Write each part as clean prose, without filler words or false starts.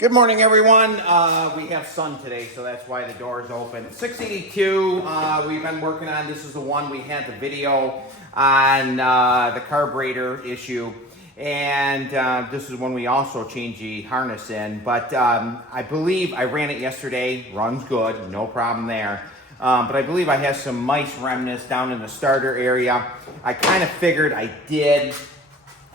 Good morning, everyone. We have sun today, so that's why the door is open. 682, we've been working on. This is the one we had the video on the carburetor issue. And this is when we also changed the harness in. But I believe I ran it yesterday. Runs good, no problem there. But I believe I have some mice remnants down in the starter area. I kind of figured I did.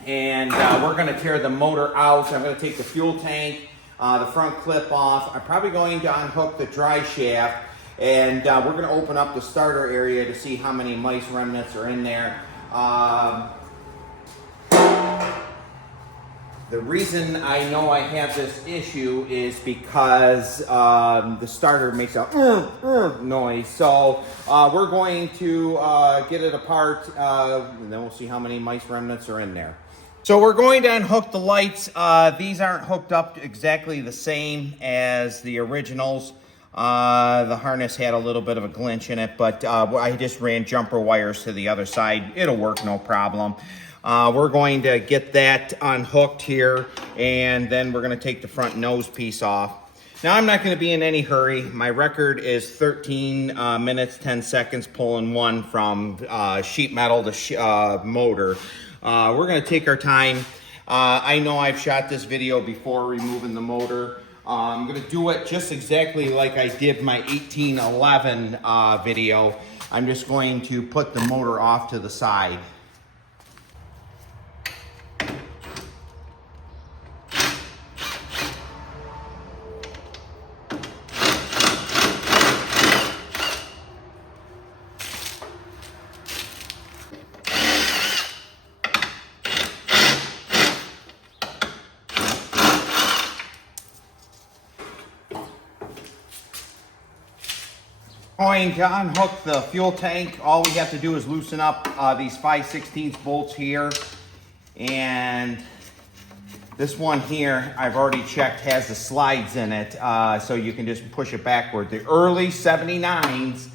And we're going to tear the motor out. I'm going to take the fuel tank, the front clip off. I'm probably going to unhook the Driveshaft, and we're going to open up the starter area to see how many mice remnants are in there. The reason I know I have this issue is because the starter makes a noise. So we're going to get it apart, and then we'll see how many mice remnants are in there. So we're going to unhook the lights. These aren't hooked up exactly the same as the originals. The harness had a little bit of a glitch in it, but I just ran jumper wires to the other side. It'll work, no problem. We're going to get that unhooked here, and then we're going to take the front nose piece off. Now, I'm not going to be in any hurry. My record is 13 minutes, 10 seconds pulling one from sheet metal to motor. We're going to take our time. I know I've shot this video before removing the motor. I'm going to do it just exactly like I did my 1811 video. I'm just going to put the motor off to the side. Going to unhook the fuel tank. All we have to do is loosen up these 5/16 bolts here. And this one here, I've already checked, has the slides in it, so you can just push it backward. The early 79s,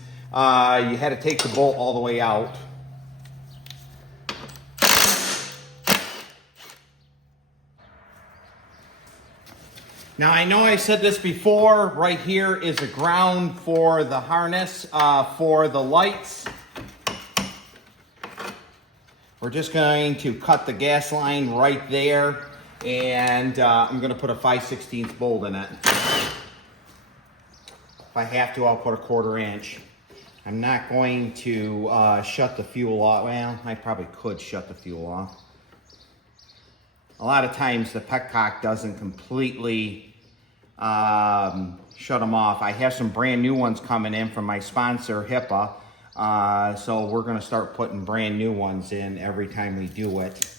you had to take the bolt all the way out. Now, I know I said this before, right here is a ground for the harness for the lights. We're just going to cut the gas line right there, and I'm going to put a 5/16 bolt in it. If I have to, I'll put a 1/4 inch. I'm not going to shut the fuel off. Well, I probably could shut the fuel off. A lot of times the petcock doesn't completely shut them off. I have some brand new ones coming in from my sponsor, HIPAA. So we're going to start putting brand new ones in every time we do it.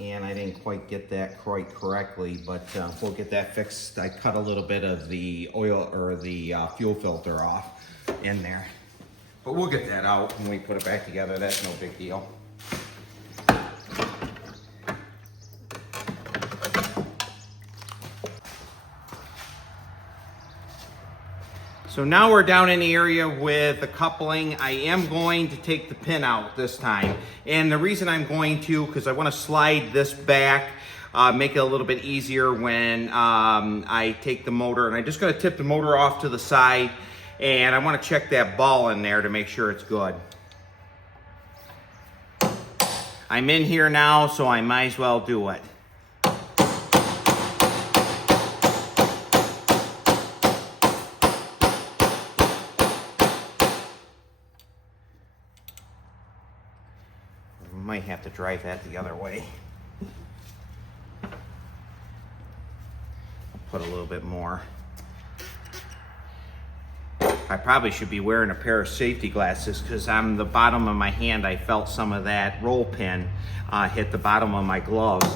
And I didn't quite get that quite correctly, but we'll get that fixed. I cut a little bit of the oil or the fuel filter off in there. But we'll get that out when we put it back together. That's no big deal. So now we're down in the area with the coupling. I am going to take the pin out this time. And the reason I'm going to, because I want to slide this back, make it a little bit easier when I take the motor. And I'm just going to tip the motor off to the side. And I want to check that ball in there to make sure it's good. I'm in here now, so I might as well do it. Might have to drive that the other way. I'll put a little bit more. I probably should be wearing a pair of safety glasses because on the bottom of my hand I felt some of that roll pin hit the bottom of my gloves.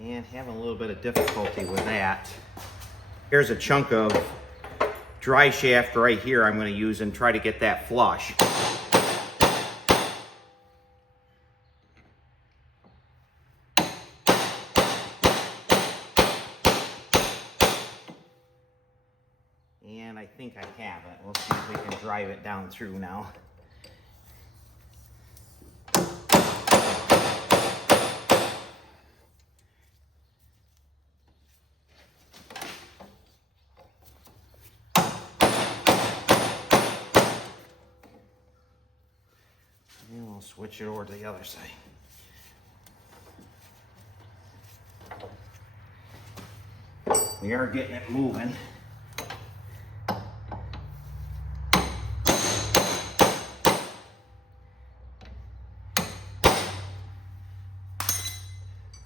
And having a little bit of difficulty with that. Here's a chunk of Driveshaft right here I'm going to use and try to get that flush. And I think I have it. We'll see if we can drive it down through now. And we'll switch it over to the other side. We are getting it moving.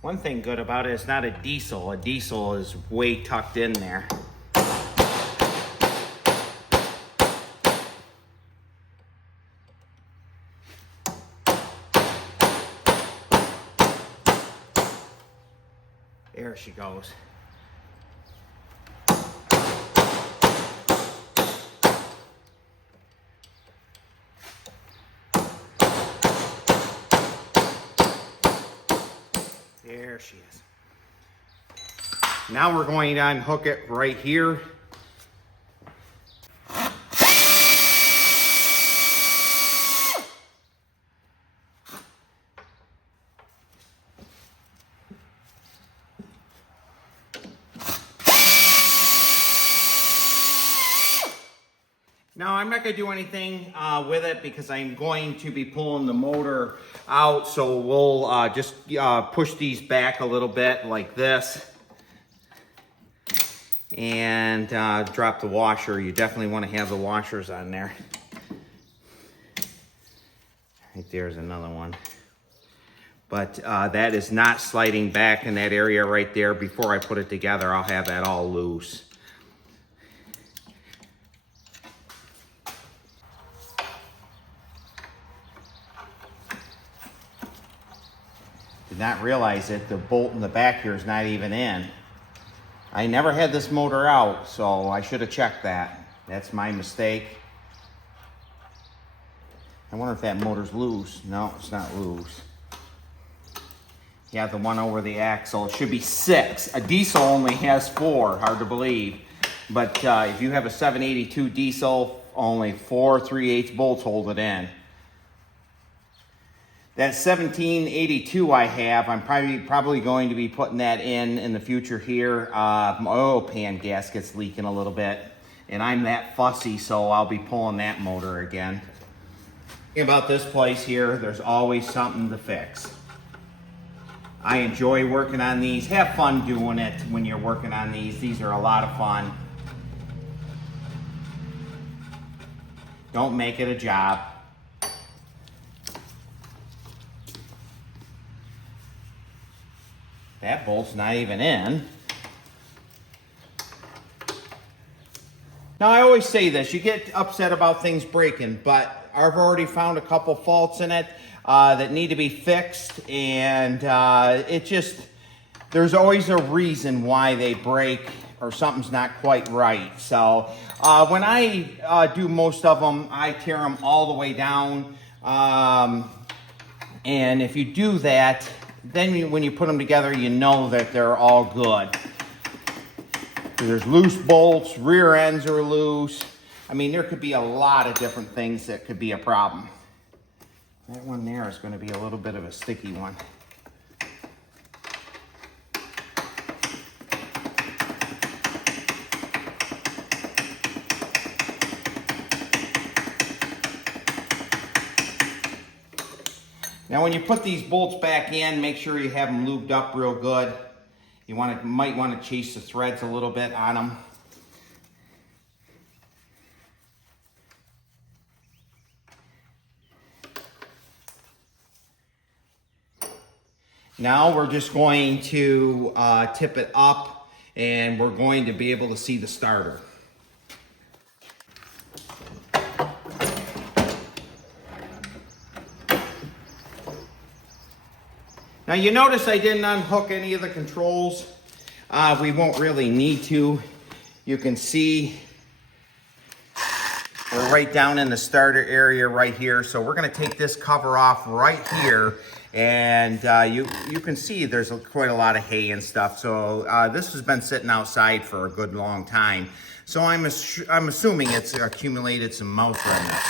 One thing good about it, it's not a diesel. A diesel is way tucked in there. There she goes. There she is. Now we're going to unhook it right here. Now I'm not going to do anything with it because I'm going to be pulling the motor out, so we'll just push these back a little bit like this and drop the washer. You definitely want to have the washers on there. Right there's another one. But that is not sliding back in that area right there. Before I put it together, I'll have that all loose. Did not realize that the bolt in the back here is not even in. I never had this motor out, so I should have checked that. That's my mistake. I wonder if that motor's loose. No, it's not loose. Yeah, the one over the axle. It should be 6. A diesel only has 4, hard to believe. But if you have a 782 diesel, only 4 3/8 bolts hold it in. That 1782 I have, I'm probably going to be putting that in the future here. My oil pan gasket's leaking a little bit, and I'm that fussy, so I'll be pulling that motor again. About this place here, there's always something to fix. I enjoy working on these. Have fun doing it when you're working on these. These are a lot of fun. Don't make it a job. That bolt's not even in. Now, I always say this, you get upset about things breaking, but I've already found a couple faults in it that need to be fixed, and there's always a reason why they break or something's not quite right. So when I do most of them, I tear them all the way down, and if you do that, then when you put them together, you know that they're all good. There's loose bolts, rear ends are loose. I mean, there could be a lot of different things that could be a problem. That one there is going to be a little bit of a sticky one. Now when you put these bolts back in, make sure you have them lubed up real good. You might want to chase the threads a little bit on them. Now we're just going to tip it up, and we're going to be able to see the starter. Now you notice I didn't unhook any of the controls. We won't really need to. You can see we're right down in the starter area right here. So we're gonna take this cover off right here, and you can see there's quite a lot of hay and stuff. So this has been sitting outside for a good long time. So I'm assuming it's accumulated some mouth remnants.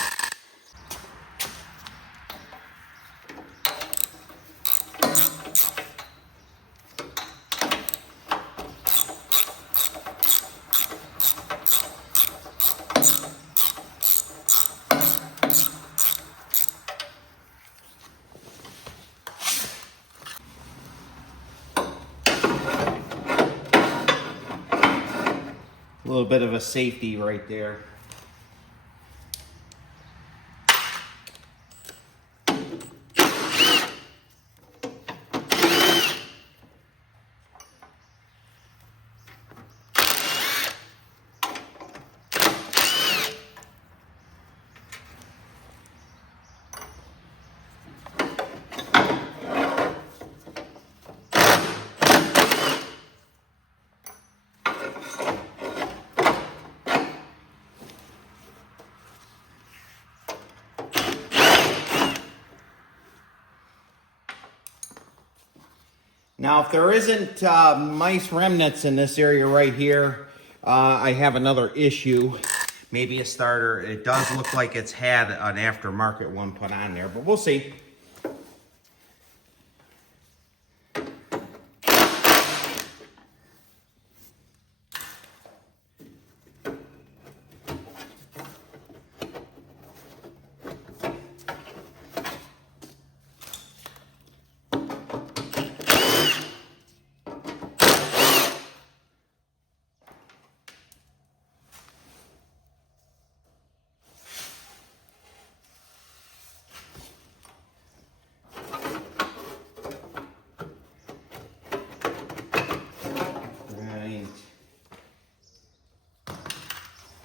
A little bit of a safety right there. Now, if there isn't mice remnants in this area right here, I have another issue. Maybe a starter. It does look like it's had an aftermarket one put on there, but we'll see.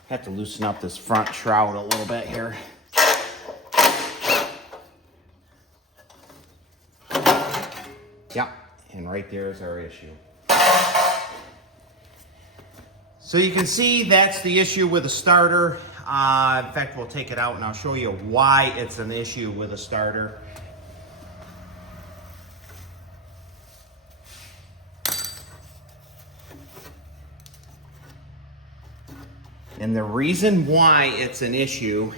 Have to loosen up this front shroud a little bit here. Yep, and right there is our issue. So you can see that's the issue with the starter. In fact, we'll take it out and I'll show you why it's an issue with a starter. And the reason why it's an issue,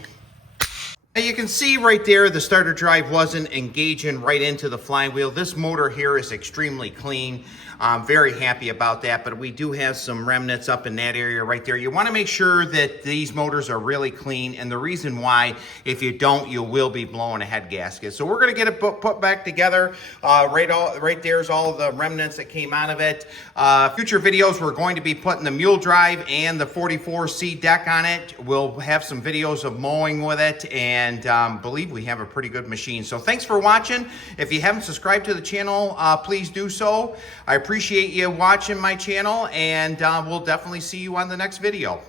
you can see right there the starter drive wasn't engaging right into the flywheel. This motor here is extremely clean. I'm very happy about that, but we do have some remnants up in that area right there. You want to make sure that these motors are really clean, and the reason why, if you don't, you will be blowing a head gasket. So we're going to get it put back together. Right there's all of the remnants that came out of it. Future videos, we're going to be putting the mule drive and the 44C deck on it. We'll have some videos of mowing with it, and believe we have a pretty good machine. So thanks for watching. If you haven't subscribed to the channel, please do so. I appreciate you watching my channel, and we'll definitely see you on the next video.